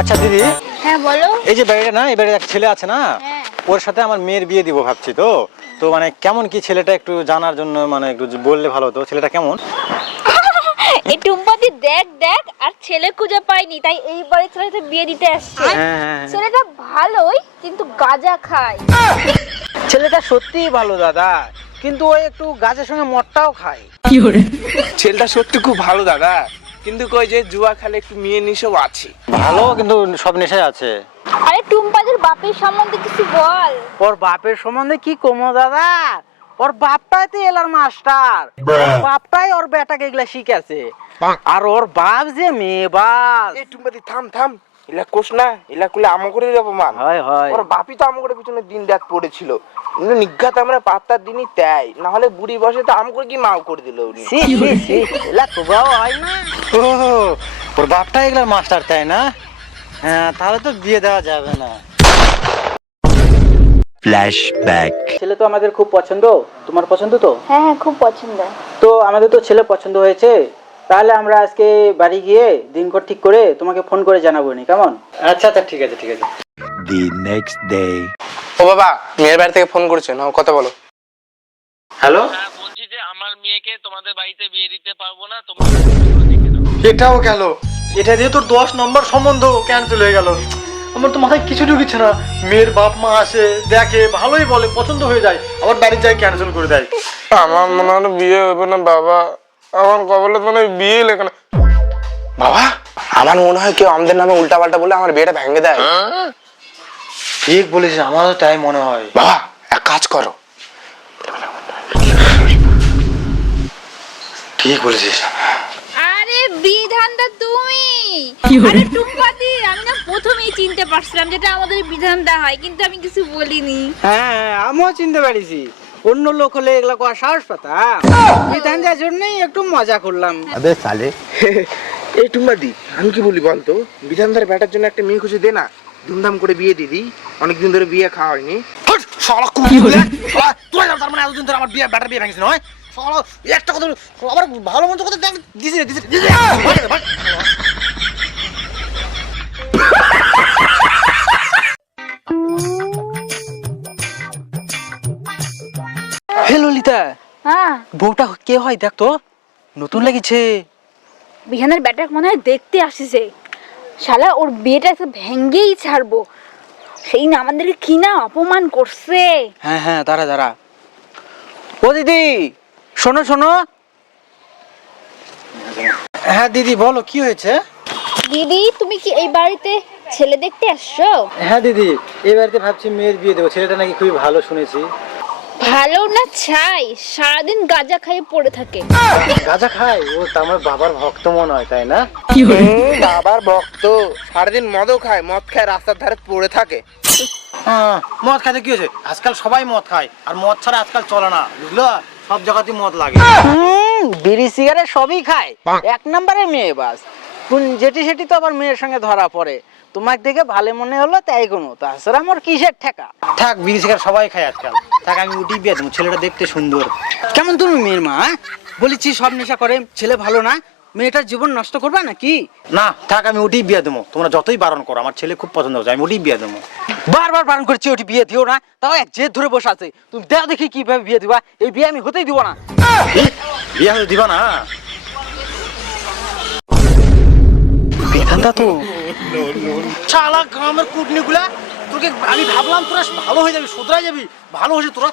আচ্ছা দিদি, হ্যাঁ বলো। এই যে বাড়িটা না, এই বাড়ির এক ছেলে আছে না, হ্যাঁ। ওর সাথে আমার মেয়ের বিয়ে দিব ভাবছি। তো তো মানে কেমন কি ছেলেটা একটু জানার জন্য মানে একটু বললে ভালো হতো, ছেলেটা কেমন? এই টুম্পাদি দেখ দেখ আর ছেলে খুঁজে পাইনি, তাই এই বাড়ির ছেলেকে বিয়ে দিতে আসছে। হ্যাঁ। ছেলেটা ভালোই, কিন্তু গাঁজা খায়। ছেলেটা সত্যিই ভালো দাদা, কিন্তু ওই একটু গাছের সঙ্গে মদটাও খায়। ছেলেটা সত্যি খুব ভালো দাদা, কিন্তু কই যে জুয়া খেলে একটু মেয়ে নিশাও আছে। ভালো, কিন্তু সব নেশায় আছে। আরে টুম্পাদির বাপের সম্বন্ধে কিছু বল। ওর বাপের সম্বন্ধে কি কমো দাদা, ওর বাপটাই তো এলার মাস্টার, বাপটাই ওর বেটাকে এগুলা শিখেছে। আর ওর বাপ যে মেয়ে বাস। এই টুম্পাদি থাম থাম, এলা কোস না, এলা কুলে আমা করে যাবো মান। হয় হয়। ওর বাপি তো আমা করে পিছনে দিন রাত পড়েছিল, কিন্তু নিঘাত আমরা পাত্তার দিনই তাই, না হলে বুড়ি বসে তো আম করে কি মাও করে দিল উনি। এলা তোবাও হয় না। ও, ওর বাপটা এগুলার মাস্টার, তাই না? হ্যাঁ, তাহলে তো বিয়ে দেওয়া যাবে না। ফ্ল্যাশব্যাক। ছেলে তো আমাদের খুব পছন্দ, তোমার পছন্দ তো? হ্যাঁ খুব পছন্দ। তো আমাদের তো ছেলে পছন্দ হয়েছে, তাহলে আমরা আজকে বাড়ি গিয়ে দিনক্ষণ ঠিক করে তোমাকে ফোন করে জানাবো নি, কেমন? আচ্ছা আচ্ছা, ঠিক আছে ঠিক আছে। The next day. ও বাবা, মেয়ের বাড়ি থেকে ফোন করেছে, নাও কথা বলো। হ্যালো, হ্যাঁ বলছি যে আমার মেয়েকে তোমাদের বাড়িতে বিয়ে দিতে পারবো না, তোমরা এটাও গেল, এটা দিয়ে তোর 10 নম্বর সম্বন্ধ ক্যান্সেল হয়ে গেল। আমার তো মাথায় কিছু ঢুকছে না। মেয়ের বাপ মা আসে, দেখে, ভালোই বলে, পছন্দ হয়ে যায়, আবার বাড়ি যায় ক্যান্সেল করে দেয়। আমার মনে হয় বিয়ে হবে না বাবা, আমার কপালে মনে হয় বিয়ে লেখা না। বাবা, আমার মনে হয় কেউ আমাদের নামে উল্টা পাল্টা বলে আমার বিয়েটা ভেঙে দেয়। ঠিক বলেছিস, আমারও তাই মনে হয়। বাবা এক কাজ করো। ঠিক বলেছিস। আরে বিধানটা তুমি। আরে টুম্পাদি, আমি না প্রথমেই চিনতে পারছিলাম যেটা আমাদের বিধানটা হয়, কিন্তু আমি কিছু বলিনি। হ্যাঁ আমিও চিনতে পারিছি, অন্য লোক হলে এগুলা কোয়া সাহস পাতাম, বিধান যার জন্যই একটু মজা করলাম। अबे साले। এই টুম্বাদি, আমি কি বলি বলতো, বিধানদার ব্যাটার জন্য একটা মেয়ে খুঁজে দে না, ধুমধাম করে বিয়ে দিদি, অনেকদিন ধরে বিয়ে খাওয়া হয়নি। শালা কুকুর বলে, তুই তার মানে এতদিন ধরে আমার বিয়ে ব্যাটার বিয়ে ভাঙছিস নয়? শালা একটা কথা আবার ভালো মন্দ কথা দেখ দিছি রে। হে ললিতা, হ্যাঁ, বউটা কে হয় দেখ তো, নতুন লাগছে। বিহানের ব্যাটাক মনে হয় দেখতে আসিছে। শালা ওর বিয়েটা একটু ভেঙ্গেই ছাড়বো। সেই না আমাদেরকে কি না অপমান করছে। হ্যাঁ হ্যাঁ, দাঁড়া দাঁড়া। ও দিদি, শোনো শোনো। হ্যাঁ দিদি বলো, কি হয়েছে? দিদি, তুমি কি এই বাড়িতে ছেলে দেখতে আসছো? হ্যাঁ দিদি, এই বাড়িতে ভাবছি মেয়ের বিয়ে দেবো, ছেলেটা নাকি খুবই ভালো শুনেছি। ভালো না ছাই, সারাদিন গাঁজা খাইয়ে পড়ে থাকে। গাঁজা খায় ও? তা আমার বাবার ভক্ত মনে হয়, তাই না? বাবার ভক্ত, সারাদিন মদও খায়, মদ খায় রাস্তার ধারে পড়ে থাকে। মদ খাইতে কি হয়েছে? আজকাল সবাই মদ খায়, আর মদ ছাড়া আজকাল চলে না, বুঝলো? সব জায়গাতেই মদ লাগে। বিড়ি সিগারেট সবই খায়, এক নম্বরে মেয়ে বাস। যেটি সেটি তো আবার মেয়ের সঙ্গে ধরা পড়ে। তোমাকে দেখে ভালো মনে হলো তাই কোনো, তাছাড়া আমার কিসের ঠেকা। থাক, বিড়ি সিগারেট সবাই খায় আজকাল। থাক, আমি উঠি বিয়ে দেবো, ছেলেটা দেখতে সুন্দর। কেমন তুমি মেয়ের মা? বলেছি সব নেশা করে, ছেলে ভালো না, মেয়েটার জীবন নষ্ট করবা নাকি? না থাক, আমি উঠি বিয়ে দেবো, তোমরা যতই বারণ করো, আমার ছেলে খুব পছন্দ হচ্ছে, আমি উঠি বিয়ে দেবো। বারবার বারণ করছি ওটি বিয়ে দিও না, তাও এক জেদ ধরে বসে আছে। তুমি দেখ দেখি কিভাবে বিয়ে দিবা, এই বিয়ে আমি হতেই দিব না। বিয়ে হতে দিবা না? বেদান্তা তো শালা গ্রামের কুটনি গুলা, তোকে আমি ভাবলাম তোরা ভালো হয়ে যাবি, শুধরাই যাবি, ভালো হয়েছে তোরা।